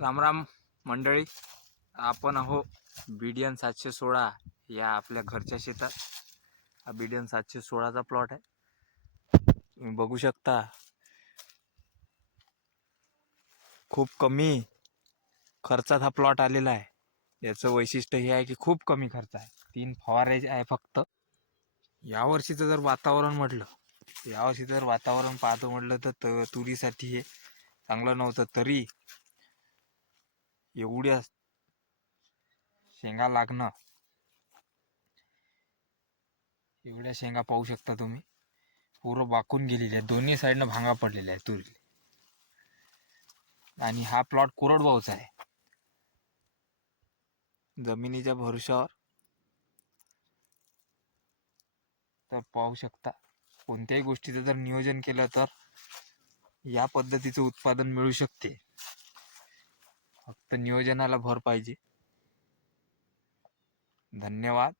रामराम मंडळी, आपण आहो BDN 716 या आपल्या घरच्या शेतात. हा BDN 716चा प्लॉट आहे. तुम्ही बघू शकता, खूप कमी खर्चात हा प्लॉट आलेला आहे. याचं वैशिष्ट्य हे आहे की खूप कमी खर्च आहे. 3 फवारे आहे फक्त. यावर्षीचं जर वातावरण पाहतो म्हटलं तर तुरीसाठी हे चांगलं नव्हतं. तरी एवढ्या शेंगा लागणं, एवढ्या शेंगा पाहू शकता तुम्ही. पूर्ण वाकून गेलेली आहे, दोन्ही साईडनं भांगा पडलेला आहे तुरीला. आणि हा प्लॉट कोरडवाहूचा आहे. जमिनीच्या भरोशावर तर पाहू शकता, कोणत्याही गोष्टीचं जर नियोजन केलं तर या पद्धतीचं उत्पादन मिळू शकते. फक्त नियोजनाला भर पाहिजे. धन्यवाद.